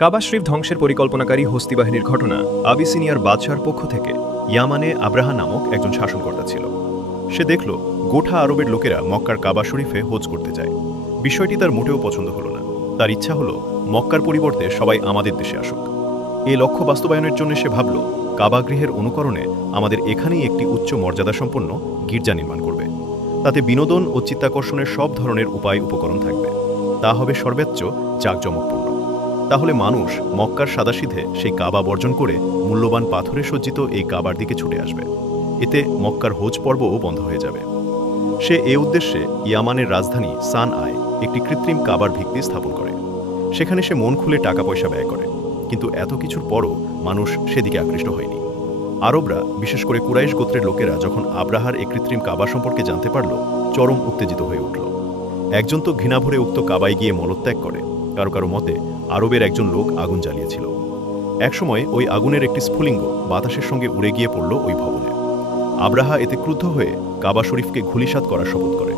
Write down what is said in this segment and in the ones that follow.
কাবা শরীফ ধ্বংসের পরিকল্পনাকারী হস্তি বাহিনীর ঘটনা আবিসিনিয়ার বাদশার পক্ষ থেকে ইয়ামানে আব্রাহা নামক একজন শাসনকর্তা ছিল। সে দেখল গোটা আরবের লোকেরা মক্কার কাবা শরীফে হোজ করতে যায়। বিষয়টি তার মোটেও পছন্দ হলো না। তার ইচ্ছা হলো মক্কার পরিবর্তে সবাই আমাদের দেশে আসুক। এই লক্ষ্য বাস্তবায়নের জন্য সে ভাবল কাবাগৃহের অনুকরণে আমাদের এখানেই একটি উচ্চ মর্যাদাসম্পন্ন গির্জা নির্মাণ করবে। তাতে বিনোদন ও চিত্তাকর্ষণের সব ধরনের উপায় উপকরণ থাকবে। তা হবে সর্বোচ্চ জাঁকজমকপূর্ণ। তাহলে মানুষ মক্কার সাদাসিধে সেই কাবা বর্জন করে মূল্যবান পাথরে সজ্জিত এই কাবার দিকে ছুটে আসবে। এতে মক্কার হোজ পর্বও বন্ধ হয়ে যাবে। সে এ উদ্দেশ্যে ইয়ামানের রাজধানী সান আয় একটি কৃত্রিম কাবার ভিত্তি স্থাপন করে। সেখানে সে মন খুলে টাকা পয়সা ব্যয় করে। কিন্তু এত কিছুর পরও মানুষ সেদিকে আকৃষ্ট হয়নি। আরবরা, বিশেষ করে কুরাইশ গোত্রের লোকেরা যখন আব্রাহার এই কৃত্রিম কাবা সম্পর্কে জানতে পারল, চরম উত্তেজিত হয়ে উঠল। একজন তো ঘৃণাভরে উক্ত কাবায় গিয়ে মলত্যাগ করে, কারো কারো মতে আরবের একজন লোক আগুন জ্বালিয়েছিল। একসময় ওই আগুনের একটি স্ফুলিঙ্গ বাতাসের সঙ্গে উড়ে গিয়ে পড়ল ওই ভবনে। আব্রাহা এতে ক্রুদ্ধ হয়ে কাবা শরীফকে ধূলিসাৎ করার শপথ করে।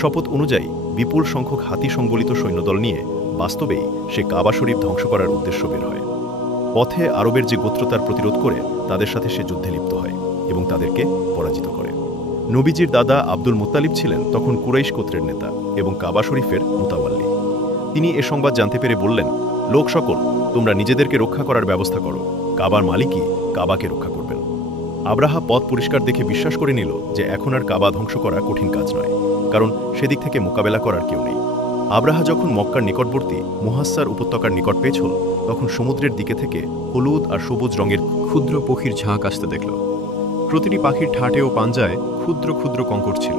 শপথ অনুযায়ী বিপুল সংখ্যক হাতি সংবলিত সৈন্যদল নিয়ে বাস্তবেই সে কাবা শরীফ ধ্বংস করার উদ্দেশ্য বের হয়। পথে আরবের যে গোত্র তার প্রতিরোধ করে তাদের সাথে সে যুদ্ধে লিপ্ত হয় এবং তাদেরকে পরাজিত করে। নবীজির দাদা আব্দুল মুত্তালিব ছিলেন তখন কুরাইশ গোত্রের নেতা এবং কাবা শরীফের মুতাওয়াল্লি। তিনি এ সংবাদ জানতে পেরে বললেন, লোক সকল, তোমরা নিজেদেরকে রক্ষা করার ব্যবস্থা করো। কাবার মালিকই কাবাকে রক্ষা করবেন। আব্রাহা পথ পরিষ্কার দেখে বিশ্বাস করে নিল যে এখন আর কাবা ধ্বংস করা কঠিন কাজ নয়, কারণ সেদিক থেকে মোকাবেলা করার কেউ নেই। আব্রাহা যখন মক্কার নিকটবর্তী মুহাসসার উপত্যকার নিকট পেছল, তখন সমুদ্রের দিকে থেকে হলুদ আর সবুজ রঙের ক্ষুদ্র পক্ষীর ঝাঁক আসতে দেখল। প্রতিটি পাখির ঠাটে ও পাঞ্জায় ক্ষুদ্র ক্ষুদ্র কঙ্কর ছিল।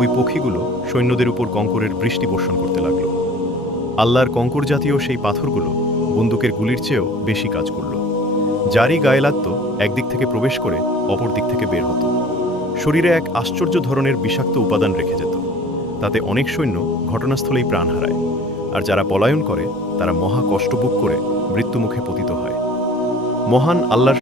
ওই পক্ষীগুলো সৈন্যদের উপর কঙ্করের বৃষ্টি বর্ষণ করতে লাগল। আল্লাহর কঙ্কর জাতীয় সেই পাথরগুলো বন্দুকের গুলির চেয়েও বেশি কাজ করল। যারই গায়ে লাগত একদিক থেকে প্রবেশ করে অপর দিক থেকে বের হতো। শরীরে এক আশ্চর্য ধরনের বিষাক্ত উপাদান রেখে যেত। তাতে অনেক সৈন্য ঘটনাস্থলেই প্রাণ হারায়, আর যারা পলায়ন করে তারা মহা কষ্ট ভোগ করে মৃত্যুমুখে পতিত হয়। মহান আল্লাহর